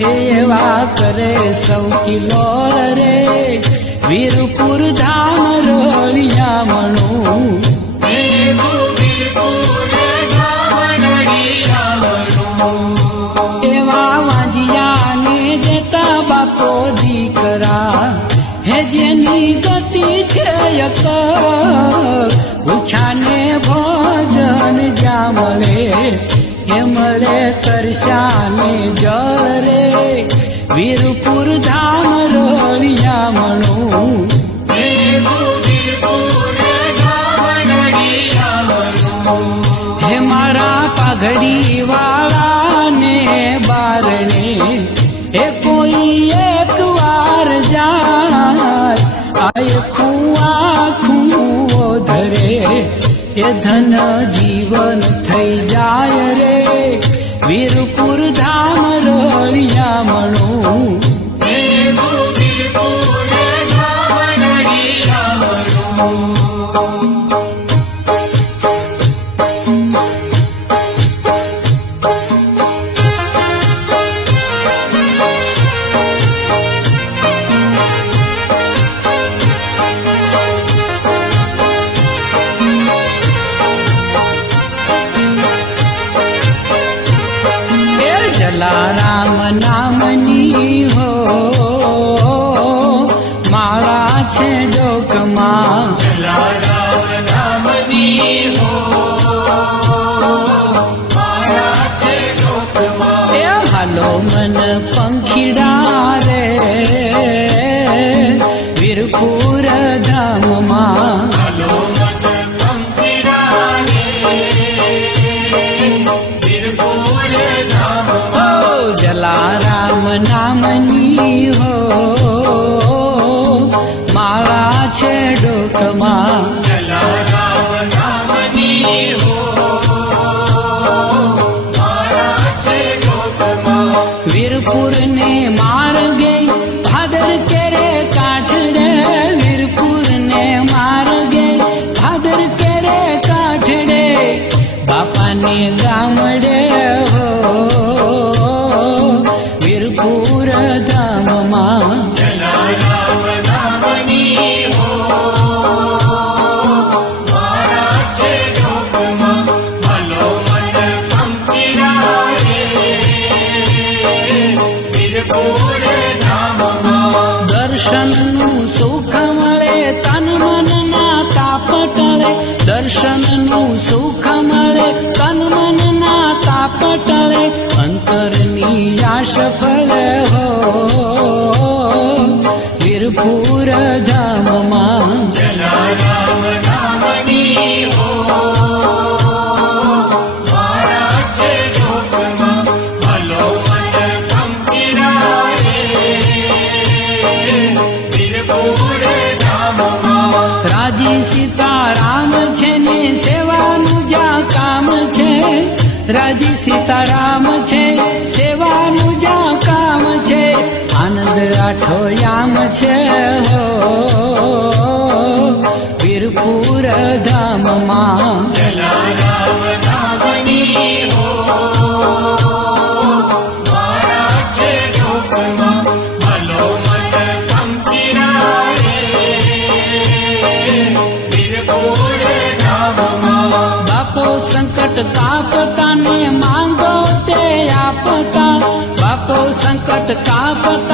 એવા કરે સૌ કિલોળ રે વીરપુર ધામ રળિયામણું એવા વાંજિયાને દેતા બાપો દીકરા હે જેની ગતિ છે અકળ પૂછાને ભોજન જ્યાં મળે એ મળે તરસાને જળ રે વીરપુર ધામ રળિયામણું હે મારા પાઘડી વાળાને બારણે એ કોઈ એક વાર જાય આખું ખૂવો ધરે એ ધન જીવન થઈ જાય રે વીરપુર ધામ રળિયામણું જલારામ નામની હો માળા છે ડોકમાં જલારામ નામની હો માળા છે ડોકમાં એ હાલો મન પંખીડા રે વીરપુર ધામમાં હાલો મન પંખીડા રે વીરપુર ધામમાં જલારામ નામની હો માળા છે ડોકમાં જલારામ નામની હો માળા છે ડોકમાં વીરપુર ને માર્ગે ભાદર કેરે કાઠડે વીરપુર ને માર્ગે ભાદર કેરે કાઠડે બાપાને ગામડે હો વીરપુર ધામમાં જલારામ નામની હો માળા છે ડોકમાં હાલો મન પંખીડા રે વીરપુર ધામમાં દર્શનનું સુખ મળે તન મનના તાપ ટળે દર્શનનું સુખ મળે તન મનના તાપ ટળે અંતરની આશ ફળે હો વીરપુર ધામમાં જલારામ નામની હો માળા છે ડોકમાં હાલો મન પંખીડા રે વીરપુર ધામમાં રાજી સીતારામ છે ને સેવાનું જ્યાં કામ છે રાજી સીતારામ છે સેવાનું જ્યાં કામ છે આનંદ આઠો યામ છે હો વીરપુર ધામમાં જલારામ નામની હો માળા છે ડોકમાં હાલો મન પંખીડા રે વીરપુર ધામમાં બાપો સંકટ કાપતાને માંગો તે આપતા બાપો સંકટ કાપતા